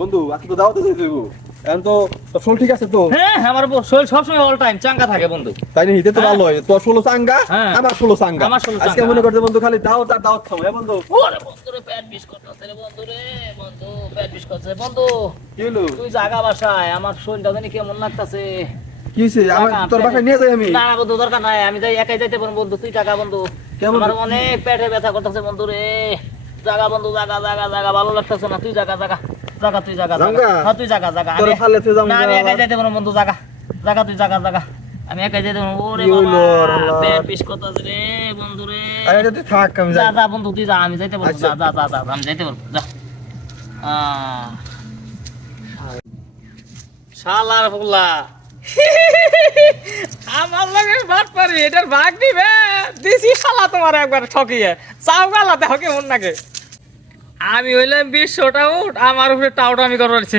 বন্ধু আজকে তো দাওয়াতে যাইতে হইব এখন তো তোর শরীর ঠিক আছে তো হ্যাঁ আমার শরীর সবসময় অল টাইম চাঙ্গা থাকে বন্ধু। তাই না হিতে তো ভালো হয় তোর 16 চাঙ্গা হ্যাঁ। আমার 16 চাঙ্গা আমার 16 আজকে চাঙ্গা। মনে করতে বন্ধু খালি দাওয়াত আর দাওয়াত খাবো হ্যাঁ বন্ধু ওরে বন্ধু রে পেট বিষ করতেছে রে বন্ধু রে বন্ধু পেট বিষ করতেছে বন্ধু। কি হলো তুই জাগা বাসায় আমার শরীরটা জানি কেমন লাগতাছে। কি হইছে আমার তোর বাসায় নিয়ে যাই আমি না না বন্ধু দরকার নাই আমি যাই একাই যাইতে পারবো বন্ধু তুই টাকা বন্ধু। কেমন? আমার অনেক পেটে ব্যথা করতেছে বন্ধু রে। জাগা বন্ধু জাগা জাগা জাগা ভালো লাগতেছে না তুই জাগা জাগা জাগা তুই জাগা জাগা জাগা? হ্যাঁ তুই জাগা জাগা তোর ফালেতে যাম না আমি না। একাই যাইতে পারবো বন্ধু জাগা জাগা তুই জাগা জাগা আমি একাই যাইতে পারবো। ওরে কি হইলো রে বাবা আল্লাহ? পেট বিষ করতেছে রে বন্ধু রে। আরে তুই থাক আমি যা যাই যা বন্ধু তুই যা আমি যাইতে পারবো আচ্ছা। যা যা যা যা আমি যাইতে পারবো যা। শালার ফুলা আমার লাগে বাদ পারি এটার ভাগ দিবে দিছি শালা তোমার একবার ঠকিয়ে চাও গালাতে হকে মন নাকে আমি হইলাম 20 টাউট আমার উপরে টাউট আমি করছি